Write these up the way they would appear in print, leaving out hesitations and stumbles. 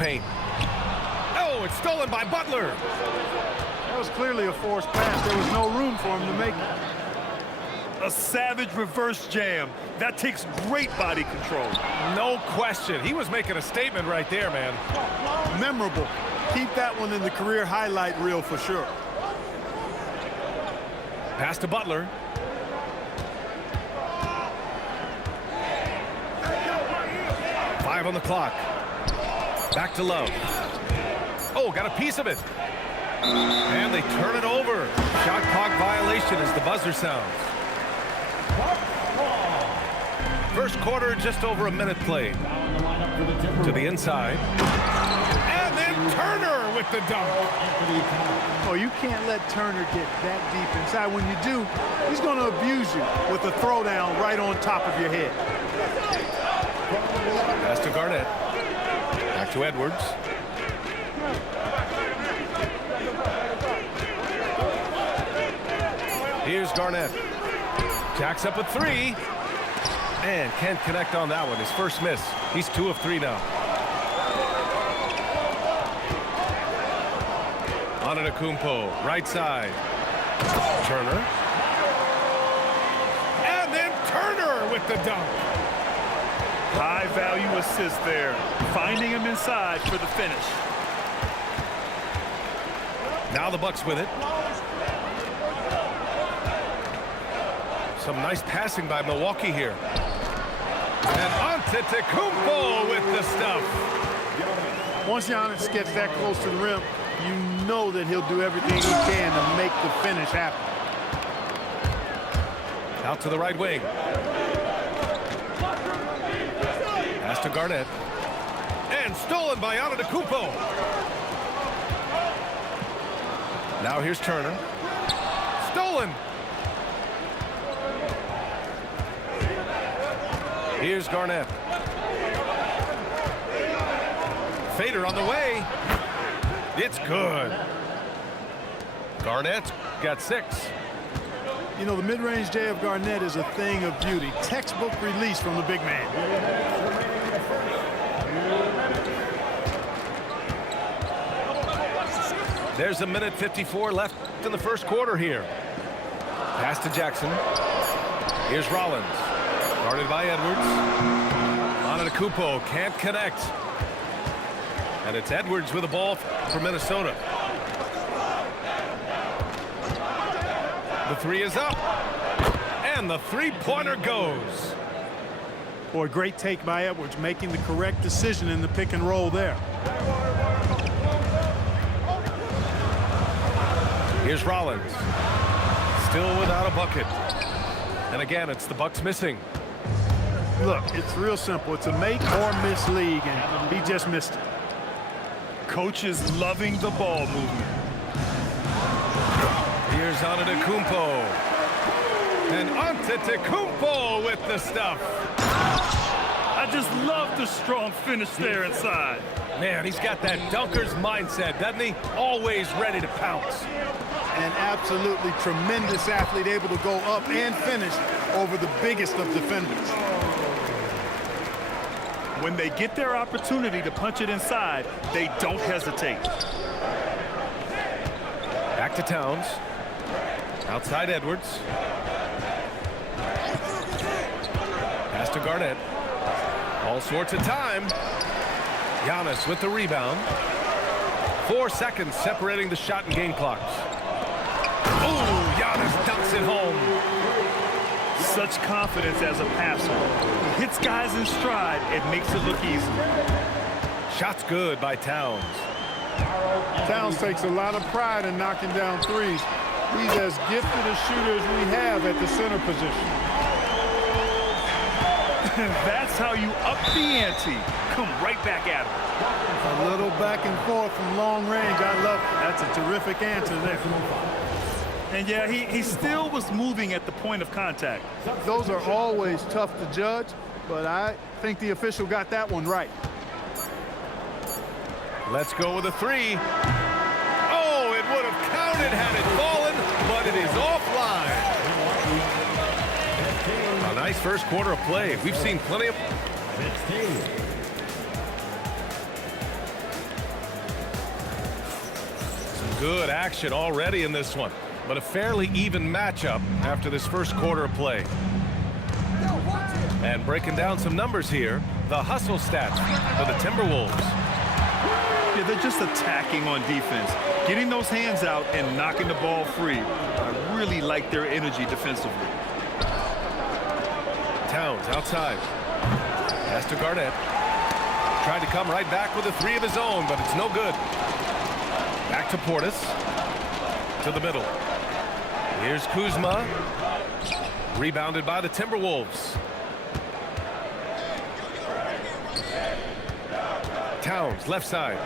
paint. Oh, it's stolen by Butler. That was clearly a forced pass. There was no room for him to make it. A savage reverse jam. That takes great body control. No question. He was making a statement right there, man. Memorable. Keep that one in the career highlight reel for sure. Pass to Butler. Five on the clock. Back to Love. Oh, got a piece of it. And they turn it over. Shot clock violation as the buzzer sounds. First quarter, just over a minute played. To the inside. And then Turner with the dunk. Oh, you can't let Turner get that deep inside. When you do, he's going to abuse you with a throwdown right on top of your head. Pass to Garnett. Back to Edwards. Here's Garnett. Jacks up a three. And can't connect on that one. His first miss. He's 2 of 3 now. Antetokounmpo, right side. Turner. And then Turner with the dunk. High value assist there. Finding him inside for the finish. Now the Bucks with it. Some nice passing by Milwaukee here. And Antetokounmpo with the stuff. Once Giannis gets that close to the rim, you know that he'll do everything he can to make the finish happen. Out to the right wing. Pass to Garnett. And stolen by Antetokounmpo. Now here's Turner. Stolen. Here's Garnett. Fader on the way. It's good. Garnett's got 6. You know, the mid-range J of Garnett is a thing of beauty. Textbook release from the big man. There's a minute 54 left in the first quarter here. Pass to Jackson. Here's Rollins. Guarded by Edwards. Antetokounmpo can't connect. And it's Edwards with the ball for Minnesota. The three is up. And the three-pointer goes. Boy, great take by Edwards, making the correct decision in the pick and roll there. Here's Rollins. Still without a bucket. And again, it's the Bucks missing. Look, it's real simple. It's a make or miss league, and he just missed it. Coach is loving the ball movement. Here's Antetokounmpo. And Antetokounmpo with the stuff. I just love the strong finish there inside. Man, he's got that dunker's mindset, doesn't he? Always ready to pounce. An absolutely tremendous athlete, able to go up and finish over the biggest of defenders. When they get their opportunity to punch it inside, they don't hesitate. Back to Towns. Outside Edwards. Pass to Garnett. All sorts of time. Giannis with the rebound. 4 seconds separating the shot and game clocks. Oh, Giannis dunks it home. Such confidence as a passer. He hits guys in stride. It makes it look easy. Shot's good by Towns. Towns takes a lot of pride in knocking down threes. He's as gifted a shooter as we have at the center position. That's how you up the ante. Come right back at him. A little back and forth from long range. I love it. That's a terrific answer there. And yeah, he still was moving at the point of contact. Those are always tough to judge, but I think the official got that one right. Let's go with a three. Oh, it would have counted had it fallen, but it is offline. A nice first quarter of play. We've seen plenty of... Good action already in this one, but a fairly even matchup after this first quarter of play. And breaking down some numbers here, the hustle stats for the Timberwolves. Yeah, they're just attacking on defense, getting those hands out and knocking the ball free. I really like their energy defensively. Towns outside. Pass to Garnett. Tried to come right back with a three of his own, but it's no good. Back to Portis. To the middle. Here's Kuzma. Rebounded by the Timberwolves. Towns, left side.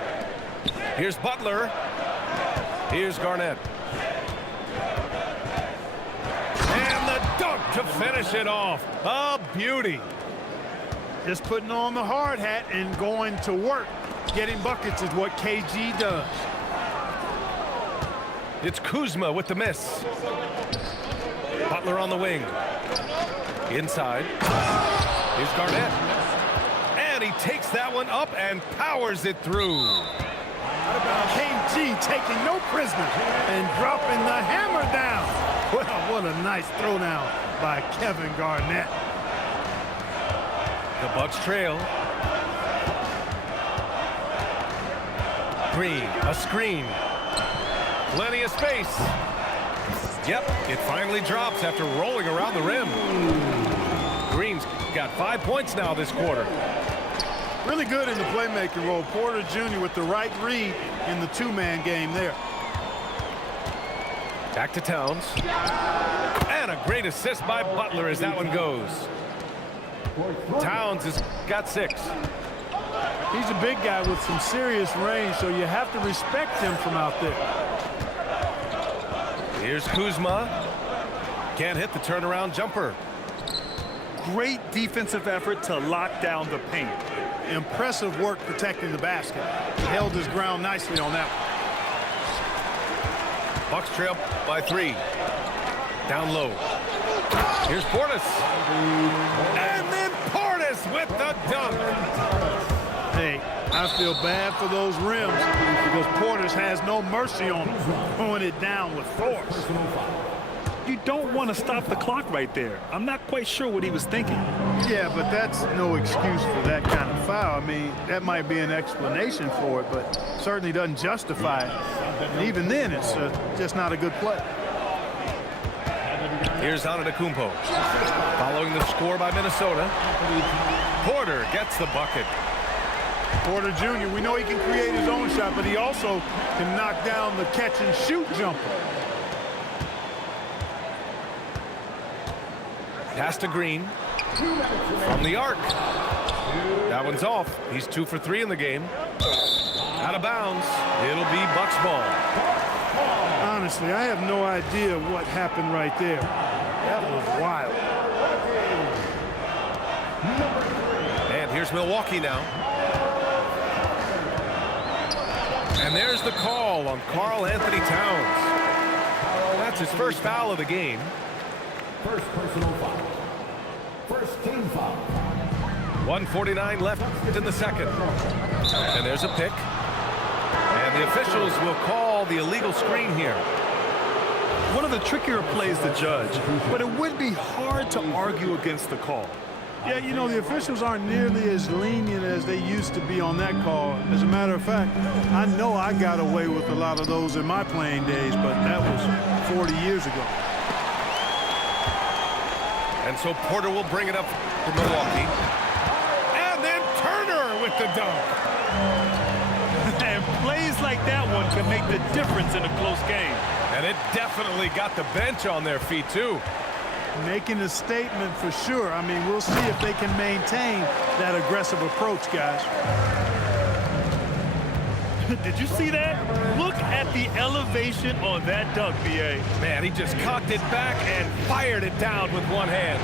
Here's Butler. Here's Garnett. And the dunk to finish it off. A beauty. Just putting on the hard hat and going to work. Getting buckets is what KG does. It's Kuzma with the miss. Butler on the wing. Inside. Here's Garnett. And he takes that one up and powers it through. KG taking no prisoners and dropping the hammer down. Well, what a nice throwdown by Kevin Garnett. The Bucks trail. Green, a screen. Plenty of space. Yep, it finally drops after rolling around the rim. Green's got 5 points now this quarter. Really good in the playmaking role. Porter Jr. with the right read in the two-man game there. Back to Towns. And a great assist by Butler as that one goes. Towns has got 6. He's a big guy with some serious range, so you have to respect him from out there. Here's Kuzma. Can't hit the turnaround jumper. Great defensive effort to lock down the paint. Impressive work protecting the basket. He held his ground nicely on that one. Bucks trail by 3. Down low. Here's Portis. And then Portis with the dunk. Hey, I feel bad for those rims because Portis has no mercy on them, throwing it down with force. You don't want to stop the clock right there. I'm not quite sure what he was thinking. Yeah, but that's no excuse for that kind of foul. I mean, that might be an explanation for it, but certainly doesn't justify it. And even then, it's just not a good play. Here's Antetokounmpo. Following the score by Minnesota. Porter gets the bucket. Porter Jr., we know he can create his own shot, but he also can knock down the catch-and-shoot jumper. Pass to Green. From the arc. That one's off. He's 2 for 3 in the game. Out of bounds. It'll be Bucks ball. Honestly, I have no idea what happened right there. That was wild. And here's Milwaukee now. And there's the call on Karl Anthony Towns. That's his first foul of the game. First personal foul. First team foul. 1:49 left in the second. And there's a pick. And the officials will call the illegal screen here. One of the trickier plays to judge, but it would be hard to argue against the call. Yeah, you know, the officials aren't nearly as lenient as they used to be on that call. As a matter of fact, I know I got away with a lot of those in my playing days, but that was 40 years ago. And so Porter will bring it up to Milwaukee. And then Turner with the dunk. And plays like that one can make the difference in a close game. And it definitely got the bench on their feet, too. Making a statement for sure. I mean, we'll see if they can maintain that aggressive approach, guys. Did you see that? Look at the elevation on that dunk, B.A. Man, he just cocked it back and fired it down with one hand.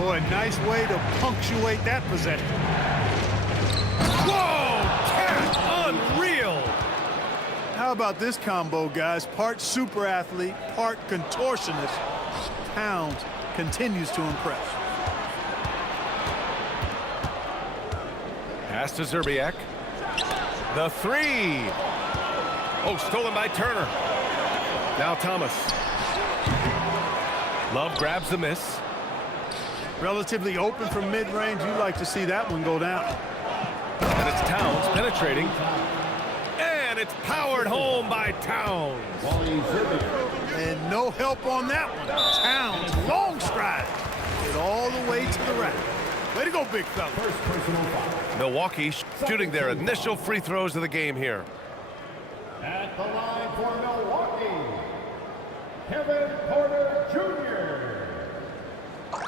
Boy, nice way to punctuate that possession. Whoa! Cat! Unreal! How about this combo, guys? Part super athlete, part contortionist. Towns continues to impress. Pass to Zerbiak. The three. Oh, stolen by Turner. Now Thomas. Love grabs the miss. Relatively open from mid-range. You'd like to see that one go down. And it's Towns penetrating. And it's powered home by Towns. And no help on that one. Towns, long stride. Get all the way to the rack. Way to go, big fella. First personal foul. Milwaukee shooting their initial free throws of the game here. At the line for Milwaukee, Kevin Porter Jr.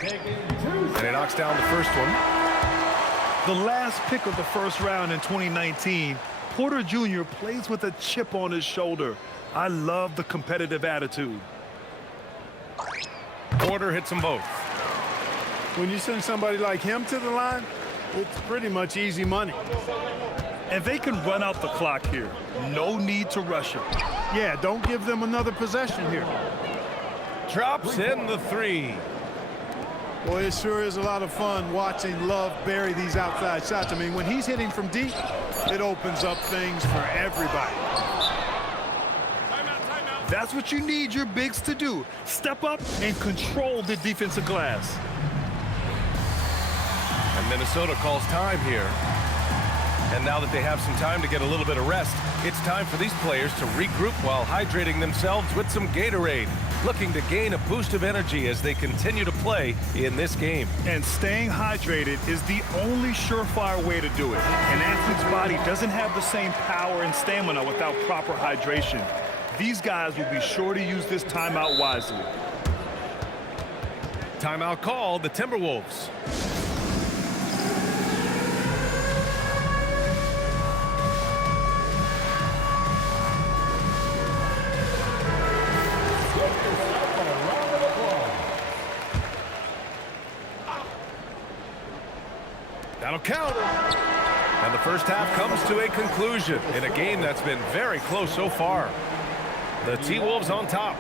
Taking 2 And he knocks down the first one. The last pick of the first round in 2019, Porter Jr. plays with a chip on his shoulder. I love the competitive attitude. Porter hits them both. When you send somebody like him to the line, it's pretty much easy money. And they can run out the clock here. No need to rush him. Yeah, don't give them another possession here. Drops in the three. Boy, it sure is a lot of fun watching Love bury these outside shots. I mean, when he's hitting from deep, it opens up things for everybody. That's what you need your bigs to do. Step up and control the defensive glass. And Minnesota calls time here. And now that they have some time to get a little bit of rest, it's time for these players to regroup while hydrating themselves with some Gatorade, looking to gain a boost of energy as they continue to play in this game. And staying hydrated is the only surefire way to do it. An athlete's body doesn't have the same power and stamina without proper hydration. These guys will be sure to use this timeout wisely. Timeout called, the Timberwolves. That'll count. And the first half comes to a conclusion in a game that's been very close so far. The T-Wolves on top.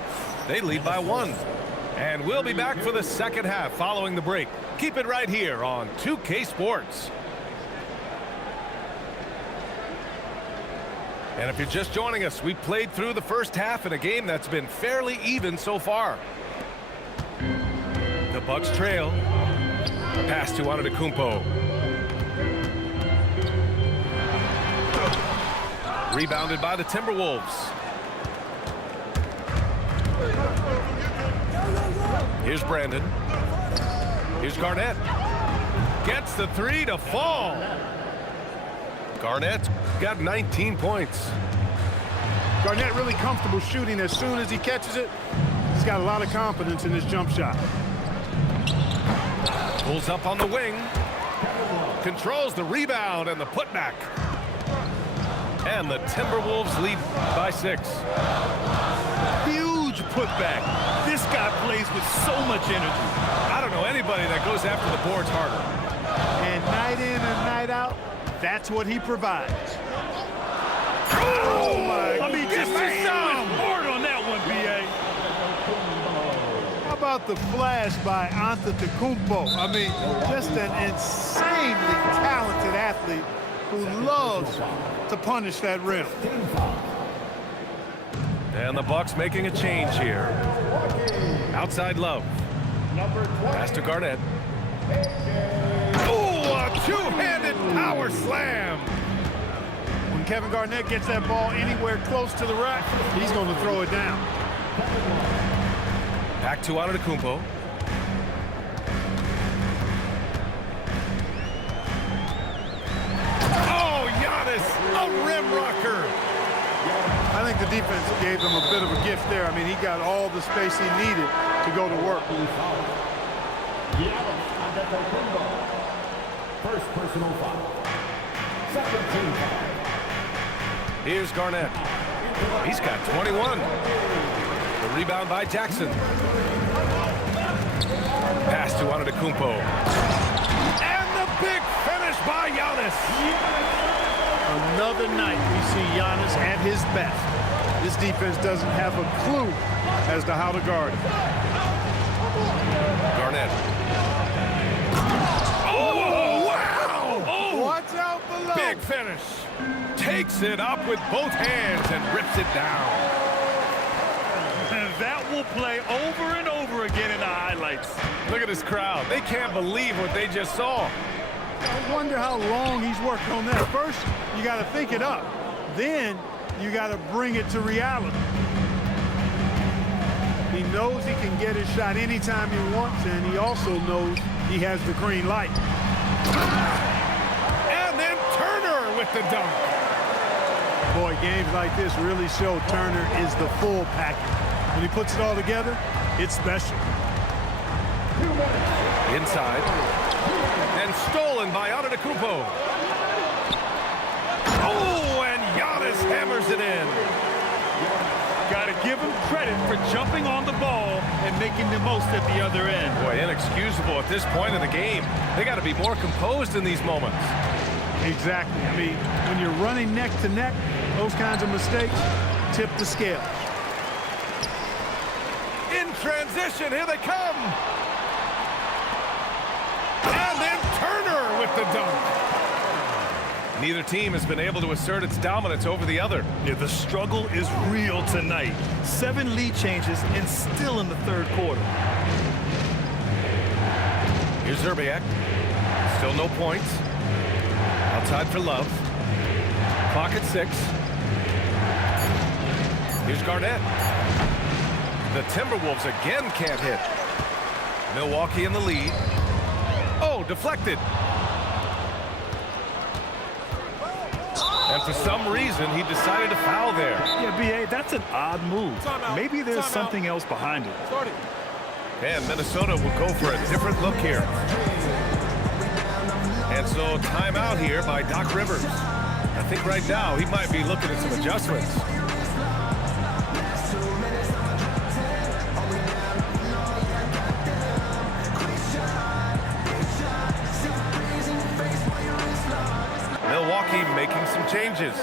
They lead by 1. And we'll be back for the second half following the break. Keep it right here on 2K Sports. And if you're just joining us, we played through the first half in a game that's been fairly even so far. The Bucks trail. Pass to Antetokounmpo. Rebounded by the Timberwolves. Here's Brandon. Here's Garnett. Gets the three to fall. Garnett's got 19 points. Garnett really comfortable shooting as soon as he catches it. He's got a lot of confidence in his jump shot. Pulls up on the wing. Controls the rebound and the putback. And the Timberwolves lead by 6. Huge putback. This guy plays with so much energy. I don't know anybody that goes after the boards harder. And night in and night out, that's what he provides. Oh my! I mean, just hard on that one, B.A. How about the flash by Antetokounmpo? I mean, just an insanely talented athlete who loves to punish that rim. And the Bucks making a change here. Outside Love. Pass to Garnett. Oh, a two-handed power slam. When Kevin Garnett gets that ball anywhere close to the rack, he's going to throw it down. Back to Antetokounmpo. Oh, Giannis, a rim rocker. I think the defense gave him a bit of a gift there. I mean, he got all the space he needed to go to work. First personal foul. Second team foul. Here's Garnett. He's got 21. The rebound by Jackson. Pass to Antetokounmpo. And the big finish by Giannis. Another night we see Giannis at his best. This defense doesn't have a clue as to how to guard him. Garnett. Oh, wow! Oh! Watch out for Big finish. Takes it up with both hands and rips it down. And that will play over and over again in the highlights. Look at this crowd. They can't believe what they just saw. I wonder how long he's worked on that. First, you got to think it up. Then, you got to bring it to reality. He knows he can get his shot anytime he wants, and he also knows he has the green light. And then Turner with the dunk. Boy, games like this really show Turner is the full package. When he puts it all together, it's special. Inside. And stolen by Antetokounmpo. Oh, and Giannis hammers it in. Got to give him credit for jumping on the ball and making the most at the other end. Boy, inexcusable at this point in the game. They got to be more composed in these moments. Exactly. I mean, when you're running neck to neck, those kinds of mistakes tip the scale. In transition, here they come. And then Turner with the dunk. Neither team has been able to assert its dominance over the other. Yeah, the struggle is real tonight. 7 lead changes and still in the third quarter. Here's Zerbiak. Still no points. Outside for Love. Clock at 6. Here's Garnett. The Timberwolves again can't hit. Milwaukee in the lead. Oh, deflected. And for some reason, he decided to foul there. Yeah, B.A., that's an odd move. Maybe there's something else behind it. And Minnesota will go for a different look here. And so timeout here by Doc Rivers. I think right now he might be looking at some adjustments. Milwaukee making some changes.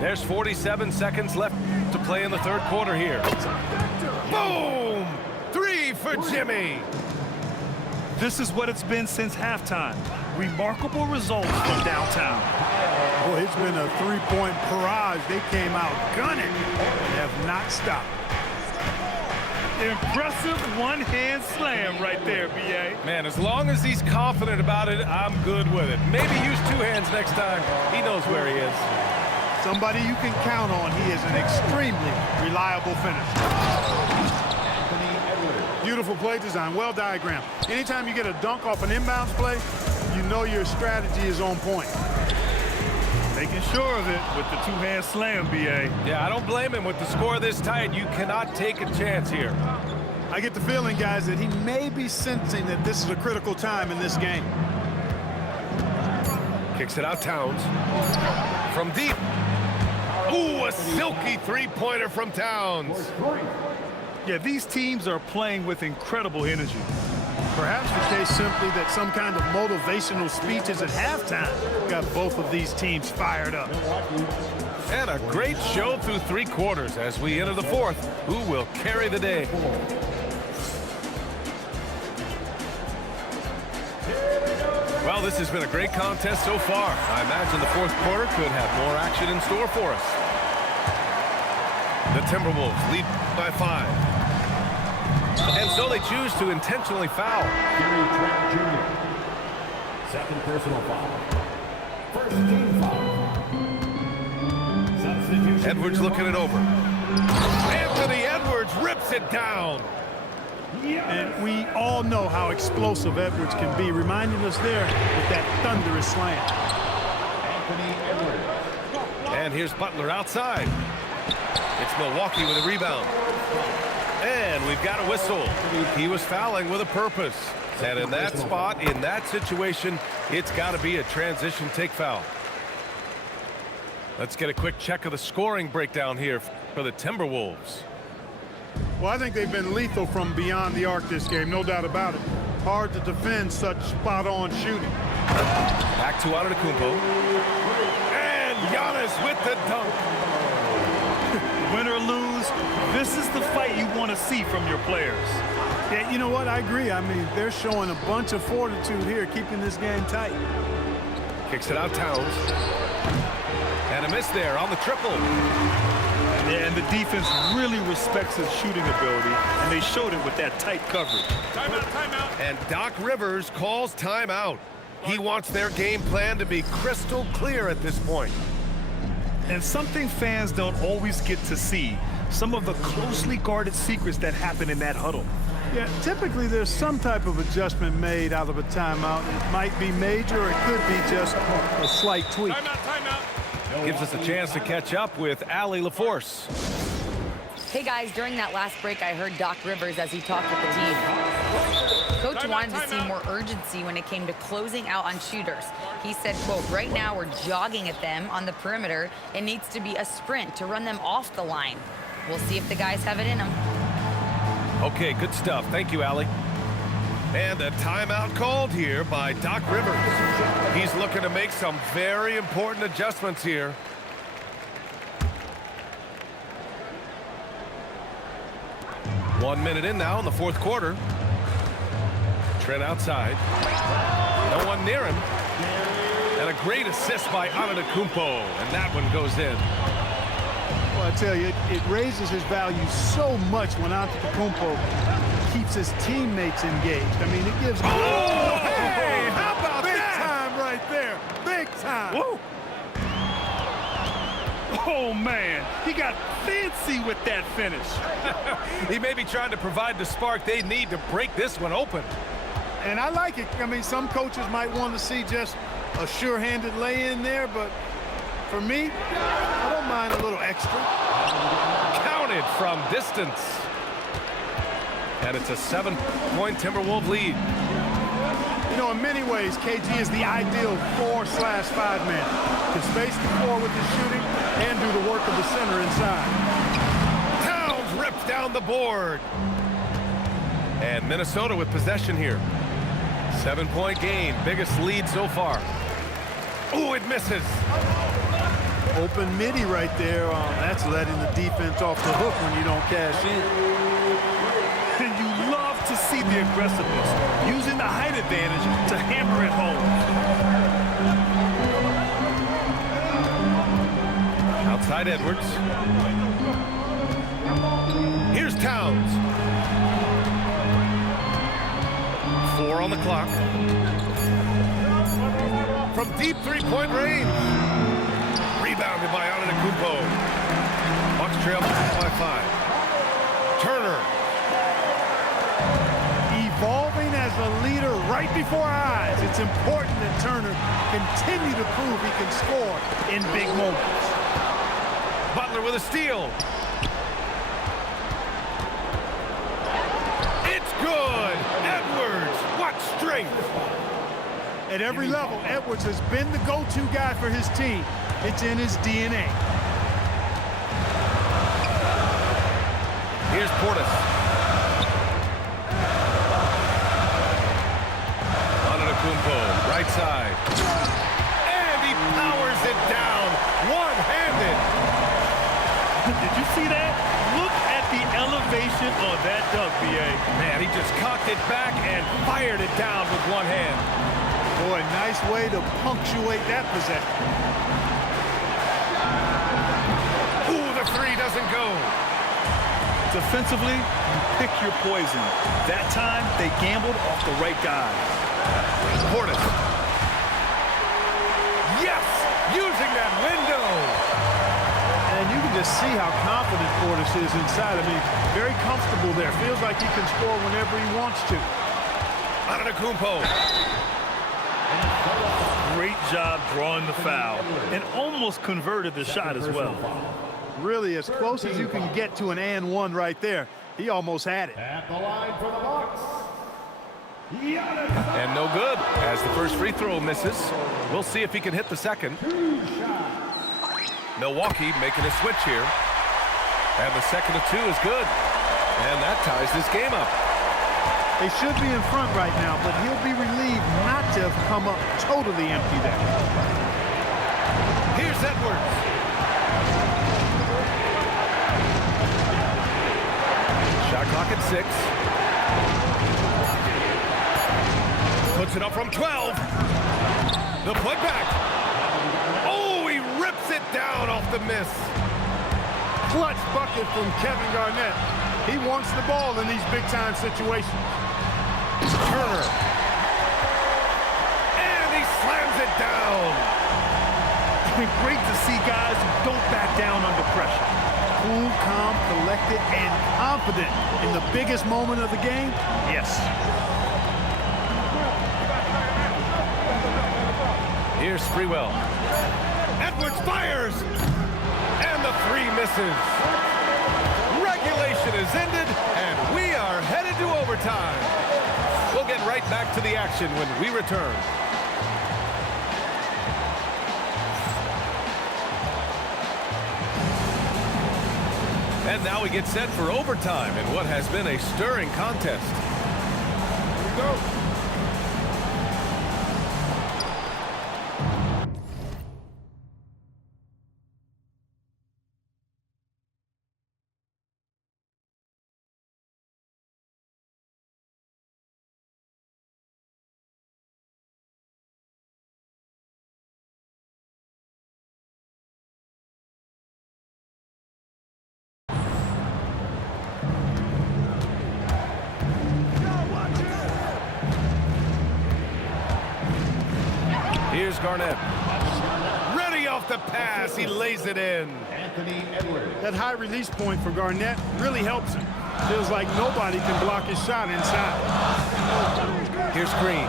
There's 47 seconds left to play in the third quarter here. Boom! 3 for Jimmy. This is what it's been since halftime. Remarkable results from downtown. Boy, it's been a three-point barrage. They came out gunning and have not stopped. Impressive one-hand slam right there, B.A. Man, as long as he's confident about it, I'm good with it. Maybe use 2 hands next time. He knows where he is. Somebody you can count on. He is an extremely reliable finisher. Beautiful play design, well diagrammed. Anytime you get a dunk off an inbounds play, you know your strategy is on point. Making sure of it with the 2-hand slam, B.A. Yeah, I don't blame him with the score this tight. You cannot take a chance here. I get the feeling, guys, that he may be sensing that this is a critical time in this game. Kicks it out, Towns. From deep. Ooh, a silky three-pointer from Towns. Yeah, these teams are playing with incredible energy. Perhaps the case simply that some kind of motivational speeches at halftime got both of these teams fired up. And a great show through 3 quarters as we enter the 4th. Who will carry the day? Well, this has been a great contest so far. I imagine the 4th quarter could have more action in store for us. The Timberwolves lead by 5. And so they choose to intentionally foul. Gary Trent Jr. Second personal foul. First team foul. Substitution. Edwards looking it over. Anthony Edwards rips it down. And we all know how explosive Edwards can be, reminding us there with that thunderous slam. Anthony Edwards. And here's Butler outside. It's Milwaukee with a rebound. And we've got a whistle. He was fouling with a purpose. And in that spot, in that situation, it's got to be a transition take foul. Let's get a quick check of the scoring breakdown here for the Timberwolves. Well, I think they've been lethal from beyond the arc this game, no doubt about it. Hard to defend such spot-on shooting. Back to Antetokounmpo. And Giannis with the dunk. Win or lose, this is the fight you want to see from your players. Yeah, you know what? I agree. I mean, they're showing a bunch of fortitude here, keeping this game tight. Kicks it out, Towns. And a miss there on the triple. Yeah, and the defense really respects his shooting ability, and they showed it with that tight coverage. Timeout, timeout. And Doc Rivers calls timeout. He wants their game plan to be crystal clear at this point. And something fans don't always get to see, some of the closely guarded secrets that happen in that huddle. Yeah, typically there's some type of adjustment made out of a timeout. It might be major, or it could be just a slight tweak. Timeout. Gives us a chance to catch up with Allie LaForce. Hey guys, during that last break, I heard Doc Rivers as he talked with the team. Coach wanted to see more urgency when it came to closing out on shooters. He said, quote, right now we're jogging at them on the perimeter. It needs to be a sprint to run them off the line. We'll see if the guys have it in them. Okay, good stuff. Thank you, Allie. And a timeout called here by Doc Rivers. He's looking to make some very important adjustments here. One minute in now in the fourth quarter. Trent outside. No one near him. And a great assist by Antetokounmpo. And that one goes in. Well, I tell you, it raises his value so much when Antetokounmpo keeps his teammates engaged. I mean, it gives him... Oh, hey, how about big that? time right there. Big time. Woo! Oh, man, he got fancy with that finish. He may be trying to provide the spark they need to break this one open. And I like it. I mean, some coaches might want to see just a sure-handed lay-in there, but for me, I don't mind a little extra. Counted from distance. And it's a 7-point Timberwolves lead. You know, in many ways, KG is the ideal 4/5 man. Can space the floor with his shooting and do the work of the center inside. Towns rips down the board. And Minnesota with possession here. 7-point gain, biggest lead so far. Oh, it misses. Open midi right there. That's letting the defense off the hook when you don't cash in. And you love to see the aggressiveness, using the height advantage to hammer it home. Outside Edwards. Here's Towns. 4 on the clock. From deep three-point range. Rebounded by Antetokounmpo. Bucks trail by 5. Turner. Evolving as a leader right before our eyes. It's important that Turner continue to prove he can score in big moments. Butler with a steal. It's good. Edwards, what strength. At every level, Edwards has been the go-to guy for his team. It's in his DNA. Here's Portis. Antetokounmpo, right side. And he powers it down, one-handed. Did you see that? Look at the elevation on that dunk, B.A. Man, he just cocked it back and fired it down with one hand. Boy, nice way to punctuate that possession. Ooh, the three doesn't go. Defensively, you pick your poison. That time, they gambled off the right guy. Portis. Yes! Using that window! And you can just see how confident Portis is inside. I mean, very comfortable there. Feels like he can score whenever he wants to. Antetokounmpo. Great job drawing the foul and almost converted the shot as well. Really, as close as you can get to an and one right there. He almost had it. At the line for the Bucks, Giannis. And no good as the first free throw misses. We'll see if he can hit the second. Milwaukee making a switch here. And the second of 2 is good. And that ties this game up. They should be in front right now, but he'll be relieved not to have come up totally empty there. Here's Edwards. Shot clock at 6. Puts it up from 12. The putback. Oh, he rips it down off the miss. Clutch bucket from Kevin Garnett. He wants the ball in these big-time situations. Turner. And he slams it down. Great to see guys who don't back down under pressure. Cool, calm, collected, and confident in the biggest moment of the game. Yes. Here's Sprewell. Edwards fires. And the three misses. Regulation is ended, and we are headed to overtime. We'll get right back to the action when we return. And now we get set for overtime in what has been a stirring contest. Here we go. Here's Garnett. Ready off the pass. He lays it in. Anthony Edwards. That high release point for Garnett really helps him. Feels like nobody can block his shot inside. Here's Green.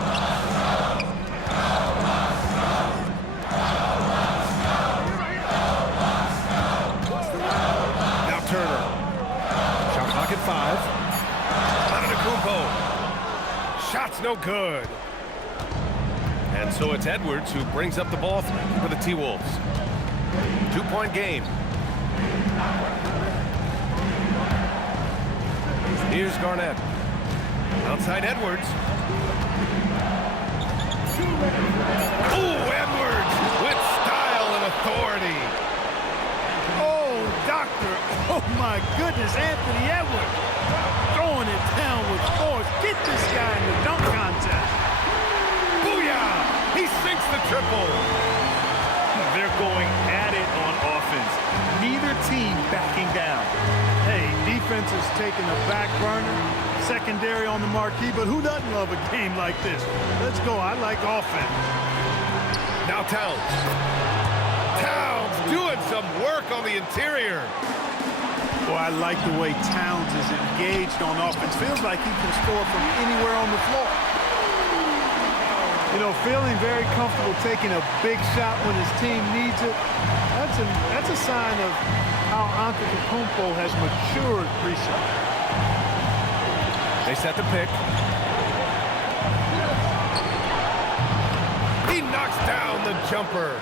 Now Turner. Shot clock at 5. Antetokounmpo. Shot's no good. And so it's Edwards who brings up the ball for the T-Wolves. 2-point game. Here's Garnett. Outside Edwards. Oh, Edwards with style and authority. Oh, doctor. Oh, my goodness, Anthony Edwards. Throwing it down with force. Get this guy in the dunk contest. Booyah! He sinks the triple. They're going at it on offense. Neither team backing down. Hey, defense is taking a back burner, secondary on the marquee, but who doesn't love a game like this? Let's go. I like offense. Now Towns. Towns doing some work on the interior. Boy, I like the way Towns is engaged on offense. Feels like he can score from anywhere on the floor. You know, feeling very comfortable taking a big shot when his team needs it. That's a sign of how Antetokounmpo has matured recently. They set the pick. He knocks down the jumper.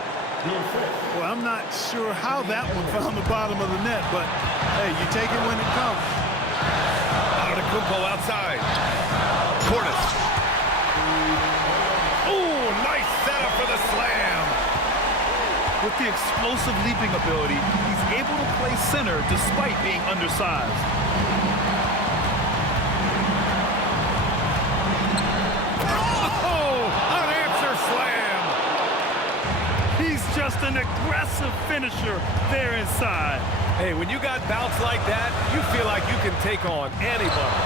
Well, I'm not sure how that one found the bottom of the net, but hey, you take it when it comes. Antetokounmpo outside. Portis. Oh, nice setup for the slam. With the explosive leaping ability, he's able to play center despite being undersized. Oh, unanswered slam. He's just an aggressive finisher there inside. Hey, when you got bouts like that, you feel like you can take on anybody.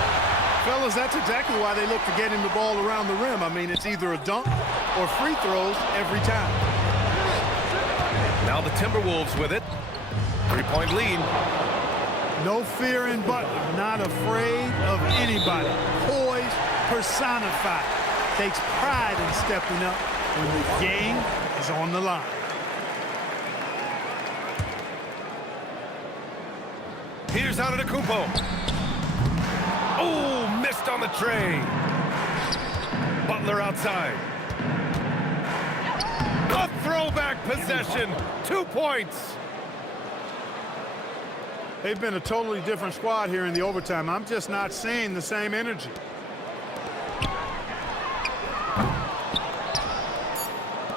Fellas, that's exactly why they look to get him the ball around the rim. I mean, it's either a dunk or free throws every time. Now the Timberwolves with it. 3-point lead. No fear in Butler. Not afraid of anybody. Poise personified. Takes pride in stepping up when the game is on the line. Here's Antetokounmpo. Oh, missed on the tray. Butler outside. A throwback possession. 2 points. They've been a totally different squad here in the overtime. I'm just not seeing the same energy.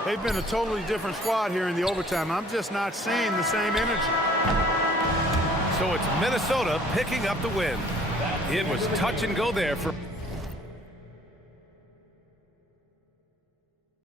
They've been a totally different squad here in the overtime. I'm just not seeing the same energy. So it's Minnesota picking up the win. It was touch and go there for